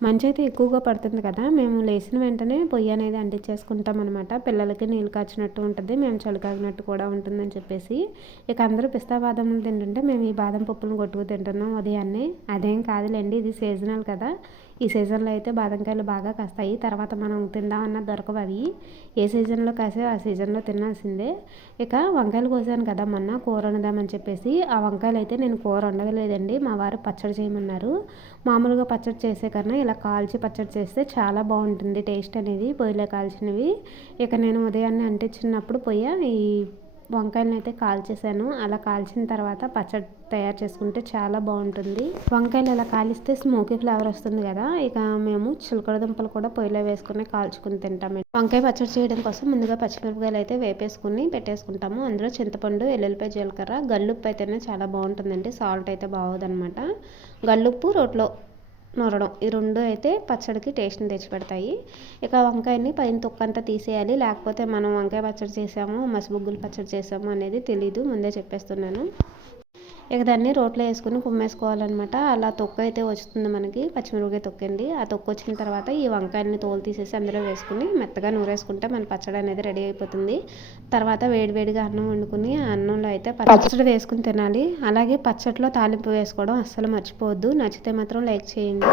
మంచైతే ఎక్కువగా పడుతుంది కదా! మేము లేసిన వెంటనే పొయ్యి అనేది అంటించేసుకుంటాం అనమాట. పిల్లలకి నీళ్ళు కాచినట్టు ఉంటది. మేము చలి కాగినట్టు కూడా ఉంటుందని చెప్పేసి. ఇక అందరూ పిస్తా బాదాములు తింటుంటే మేము ఈ బాదం పప్పులను కొట్టుకు తింటున్నాం ఉదయాన్నే. అదేం కాదులెండి, ఇది సీజనల్ కదా! ఈ సీజన్‌లో అయితే బాదంకాయలు బాగా కాస్తాయి. తర్వాత మనం తిందామన్నా దొరకవవి. ఏ సీజన్‌లో కాసాయో ఆ సీజన్‌లో తినాల్సిందే. ఇక వంకాయలు కోసాను కదా మొన్న కూర వండుదామని చెప్పేసి. ఆ వంకాయలైతే నేను కూర వండలేదండి. మా వారు పచ్చడి చేయమన్నారు. మామూలుగా పచ్చడి చేసే కన్నా ఇలా కాల్చి పచ్చడి చేస్తే చాలా బాగుంటుంది టేస్ట్ అనేది, పొయ్యిలో కాల్చినవి. ఇక నేను ఉదయాన్నే అంటించినప్పుడు ఈ వంకాయలను అయితే కాల్చేసాను. అలా కాల్చిన తర్వాత పచ్చడి తయారు చేసుకుంటే చాలా బాగుంటుంది. వంకాయలు ఇలా కాలిస్తే స్మోకీ ఫ్లేవర్ వస్తుంది కదా! ఇక మేము చిలకడ దుంపలు కూడా పొయ్యిలో వేసుకుని కాల్చుకుని తింటాము. వంకాయ పచ్చడి చేయడం కోసం ముందుగా పచ్చిమిరపకాయలు అయితే వేపేసుకుని పెట్టేసుకుంటాము. అందులో చింతపండు, ఎల్లుల్లిపాయ, జీలకర్ర, గల్లుప్పు అయితేనే చాలా బాగుంటుందండి. సాల్ట్ అయితే బాగోదనమాట. గల్లుప్పు రోట్లో నూరడం ఈ రెండు అయితే పచ్చడికి టేస్ట్ని తెచ్చిపెడతాయి. ఇక వంకాయని పైన తొక్కంతా తీసేయాలి. లేకపోతే మనం వంకాయ పచ్చడి చేసాము, మసిబుగ్గులు పచ్చడి చేసాము అనేది తెలీదు. ముందే చెప్పేస్తున్నాను. ఇక దాన్ని రోట్లో వేసుకుని కుమ్మేసుకోవాలన్నమాట. అలా తొక్కు అయితే వస్తుంది మనకి, పచ్చిమిరపకాయ తొక్కండి. ఆ తొక్కు వచ్చిన తర్వాత ఈ వంకాయలని తోలు తీసేసి అందులో వేసుకుని మెత్తగా నూరేసుకుంటే మన పచ్చడి అనేది రెడీ అయిపోతుంది. తర్వాత వేడివేడిగా అన్నం వండుకుని ఆ అన్నంలో అయితే పచ్చడి వేసుకుని తినాలి. అలాగే పచ్చడిలో తాలింపు వేసుకోవడం అస్సలు మర్చిపోవద్దు. నచ్చితే మాత్రం లైక్ చేయండి.